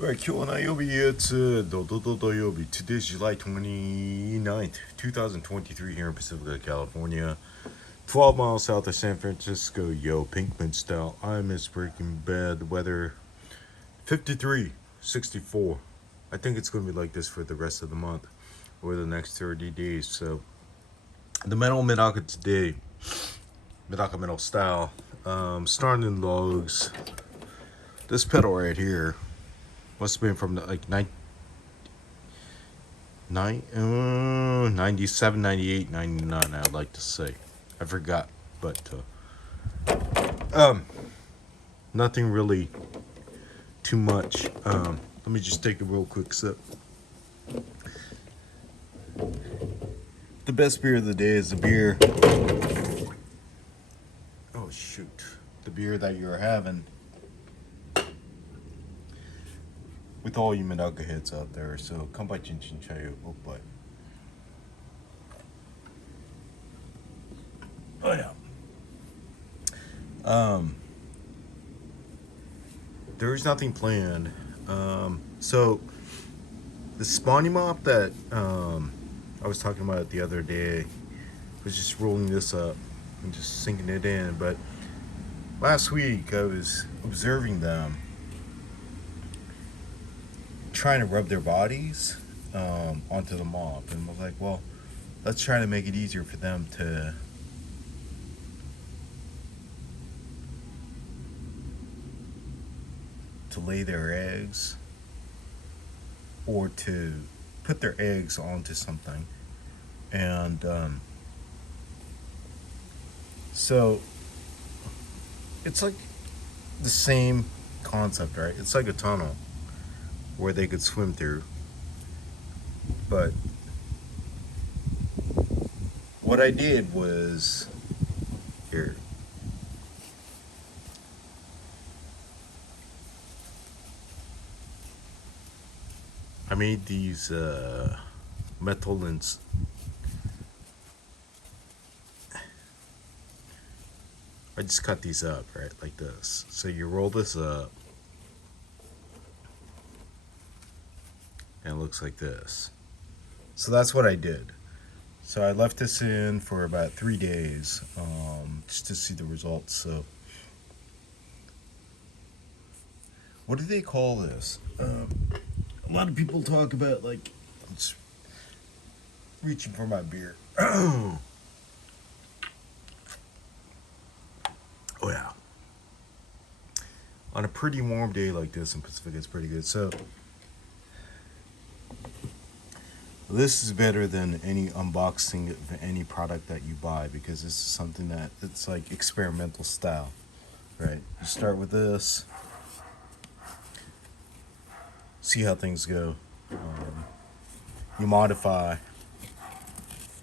Alright, 今日の曜日it's Today's July 29th, 2023 here in Pacifica, California. 12 miles south of San Francisco, yo, Pinkman style. I miss Breaking Bad. Weather 53, 64. I think it's going to be like this for the rest of the month or the next 30 days. So, the metal Medaka today, MedakaMetal style. Starting in logs. This pedal right here must have been from the, like 97, 98, 99, I'd like to say. I forgot, but nothing really too much. Let me just take a real quick sip. The best beer of the day is the beer. Oh shoot. The beer that you're having. With all you Medaka heads out there, so kanpai chin chin chayo oppai. Oh yeah. There's nothing planned. So the spawning mop that I was talking about the other day was just rolling this up and just sinking it in. But last week I was observing them trying to rub their bodies onto the mop, and I was like, well, let's try to make it easier for them to lay their eggs or to put their eggs onto something. And so it's like the same concept, right? It's like a tunnel where they could swim through. But what I did was, here, I made these metal links. I just cut these up, right, like this. So you roll this up and it looks like this. So that's what I did. So I left this in for about 3 days just to see the results. So what do they call this? A lot of people talk about, like, it's reaching for my beer. Oh yeah. On a pretty warm day like this in Pacific, it's pretty good. So this is better than any unboxing of any product that you buy, because this is something that it's like experimental style, right? You start with this, see how things go. You modify,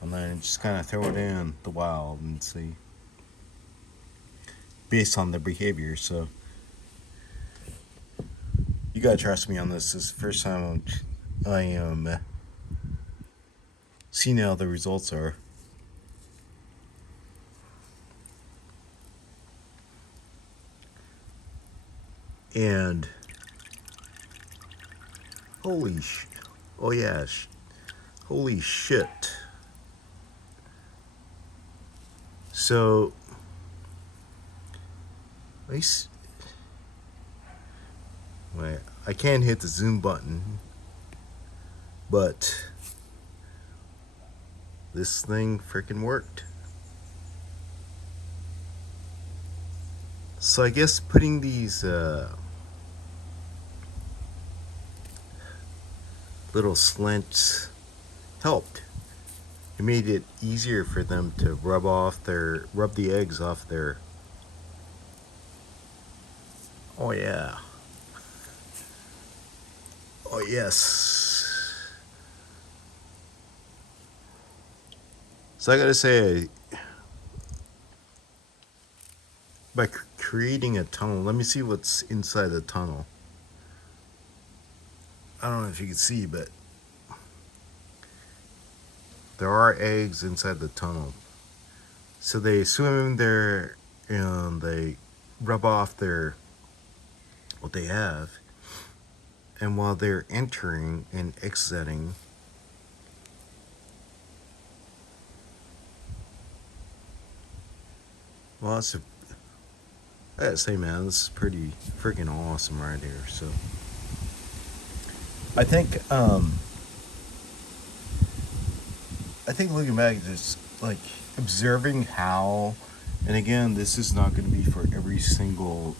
and then just kind of throw it in the wild and see, based on their behavior. So you gotta trust me on this. This is the first time I am seeing how the results are. And holy shit. So I can't hit the zoom button, but this thing freaking worked. So I guess putting these little slants helped. It made it easier for them to rub the eggs off their. Oh yeah. Oh yes. So I gotta say, by creating a tunnel, let me see what's inside the tunnel. I don't know if you can see, but there are eggs inside the tunnel. So they swim in there and they rub off what they have, And while they're entering and exiting, well, I gotta say, man, this is pretty freaking awesome right here. So I think looking back, just like observing how, and again, this is not going to be for every single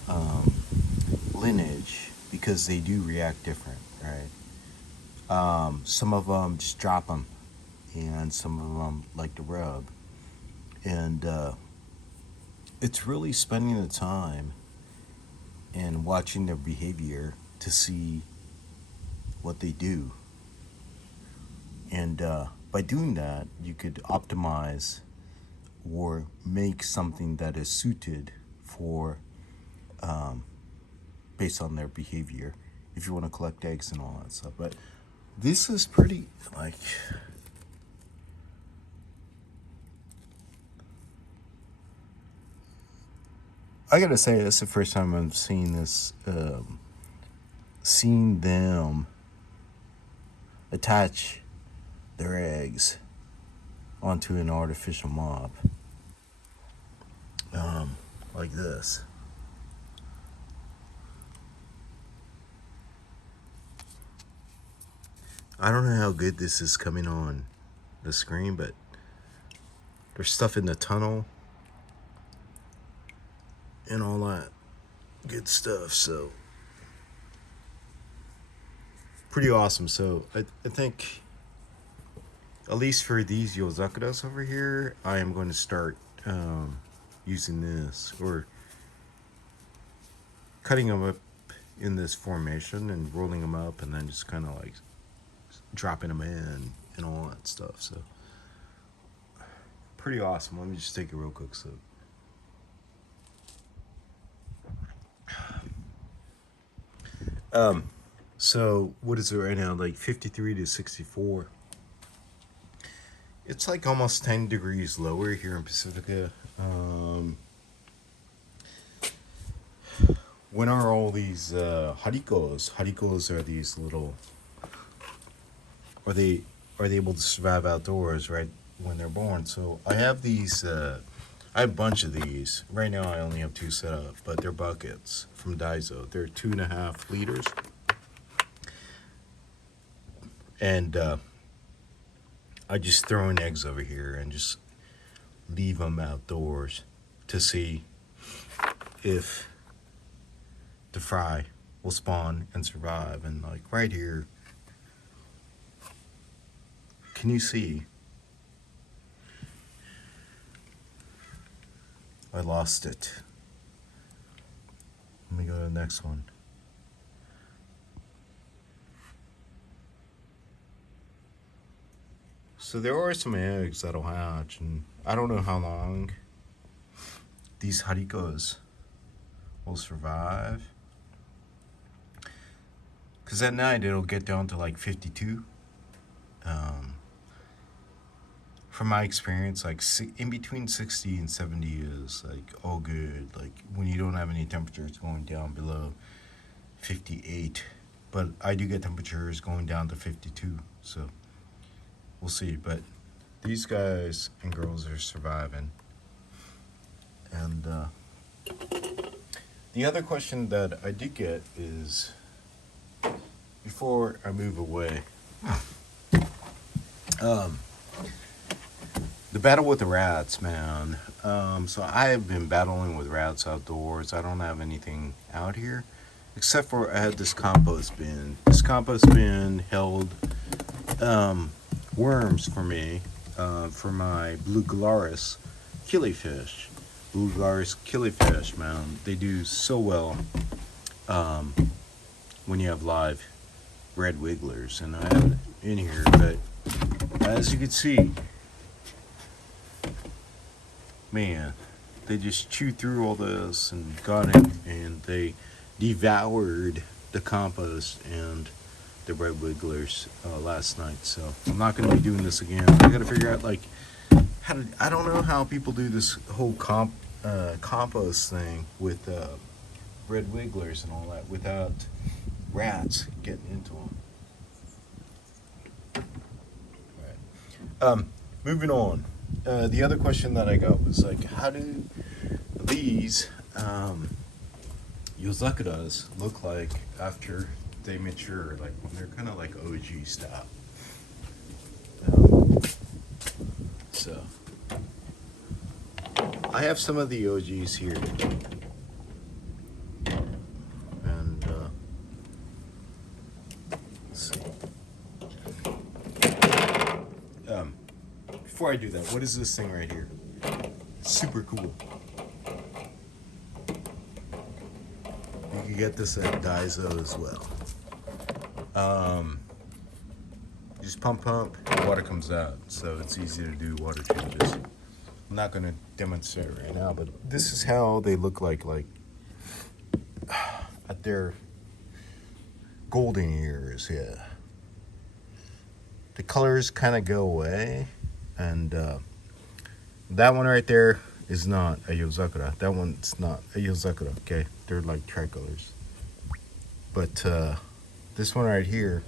lineage because they do react different, right? Some of them just drop them, and some of them like to rub, and it's really spending the time and watching their behavior to see what they do. And by doing that, you could optimize or make something that is suited for based on their behavior if you want to collect eggs and all that stuff. But this is pretty, like, I gotta say, this is the first time I'm seeing this, seeing them attach their eggs onto an artificial mop, like this. I don't know how good this is coming on the screen, but there's stuff in the tunnel and all that good stuff, so pretty awesome. So I think, at least for these Yozakuras over here, I am going to start using this, or cutting them up in this formation and rolling them up and then just kind of like dropping them in and all that stuff. So pretty awesome. Let me just take a real quick sip. So what is it right now? Like 53 to 64. It's like almost 10 degrees lower here in Pacifica. When are all these harikos? Harikos are these little. Are they able to survive outdoors right when they're born? So I have these. I have a bunch of these. Right now I only have 2 set up, but they're buckets from Daiso. They're 2.5 liters. And I just throw in eggs over here and just leave them outdoors to see if the fry will spawn and survive. And like right here, can you see? I lost it. Let me go to the next one. So there are some eggs that'll hatch, and I don't know how long these harikos will survive. Because at night it'll get down to like 52. From my experience, like in between 60 and 70 is like all good. Like when you don't have any temperatures going down below 58. But I do get temperatures going down to 52, so we'll see. But these guys and girls are surviving. And the other question that I did get is, before I move away, the battle with the rats, man. So I have been battling with rats outdoors. I don't have anything out here, except for I had this compost bin. This compost bin held worms for me, for my blue gularis killifish. Blue gularis killifish, man. They do so well when you have live red wigglers. And I have it in here, but as you can see, man, they just chewed through all this and got it, and they devoured the compost and the red wigglers last night. So I'm not going to be doing this again. I got to figure out like how to. I don't know how people do this whole compost thing with red wigglers and all that without rats getting into them. Moving on. The other question that I got was like, how do these yozakuras look like after they mature, like when they're kind of like OG style? So I have some of the OGs here, and let's see. Before I do that, what is this thing right here? Super cool. You can get this at Daiso as well. You just pump, and water comes out, so it's easy to do water changes. I'm not going to demonstrate right now, but this is how they look like at their golden years. Yeah, the colors kind of go away, and that one right there is not a yozakura. That one's not a yozakura. Okay, they're like tricolors, but this one right here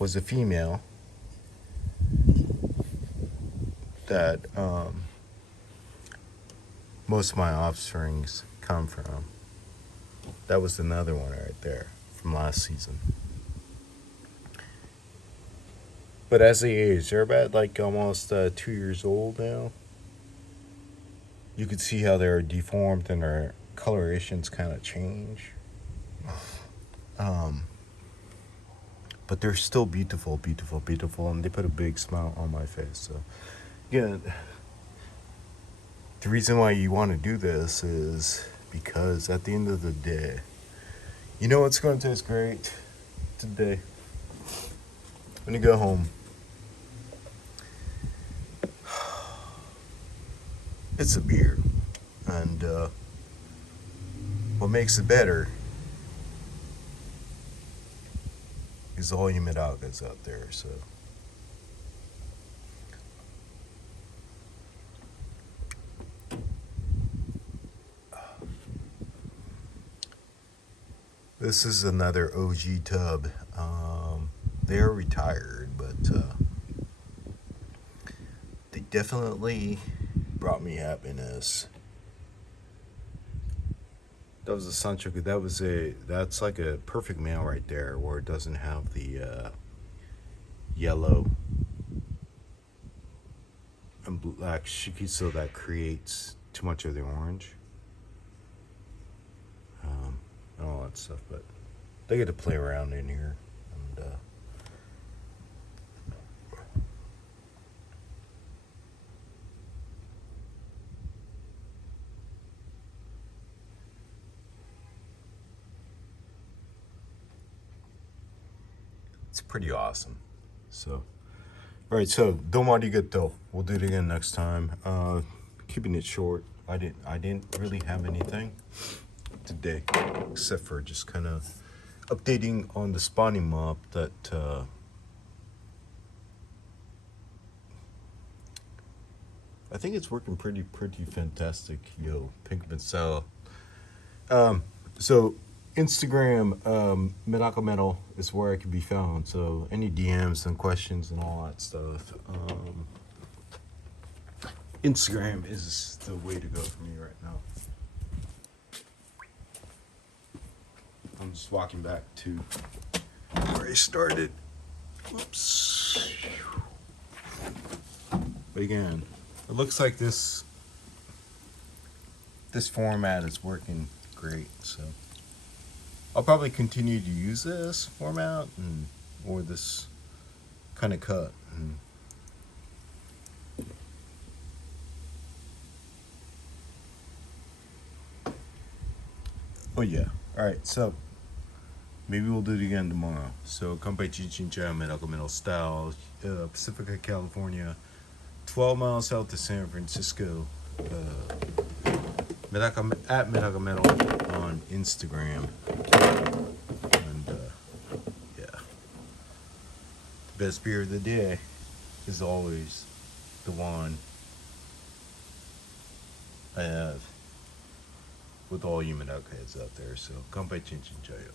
was a female that most of my offsprings come from. That was another one right there from last season. But as they age, they're about like almost 2 years old now. You can see how they're deformed and their colorations kind of change. But they're still beautiful, beautiful, beautiful, and they put a big smile on my face. So, again, the reason why you want to do this is because at the end of the day, you know what's going to taste great today? When you go home, it's a beer. And what makes it better is all you Medakas out there. So this is another OG tub. They're retired, but they definitely brought me happiness. That was a Sanchoku. That's like a perfect male right there, where it doesn't have the yellow and black shikiso that creates too much of the orange. And all that stuff, but they get to play around in here, and it's pretty awesome. So, all right, so domo arigato. We'll do it again next time. Keeping it short. I didn't really have anything today, except for just kind of updating on the spawning mop that I think it's working pretty fantastic. Yo, MedakaMetal. So Instagram, MedakaMetal is where I can be found. So any DMs and questions and all that stuff. Instagram is the way to go for me right now. I'm just walking back to where I started. Whoops. But again, it looks like this format is working great. So I'll probably continue to use this format or this kind of cut. Oh yeah. All right. So maybe we'll do it again tomorrow. So Kanpai Chichincha MedakaMetal style, Pacifica, California, 12 miles south of San Francisco. At MedakaMetal on Instagram. And yeah. The best beer of the day is always the one I have with all you Medaka heads out there. So, Kanpai Chinchin Chayo.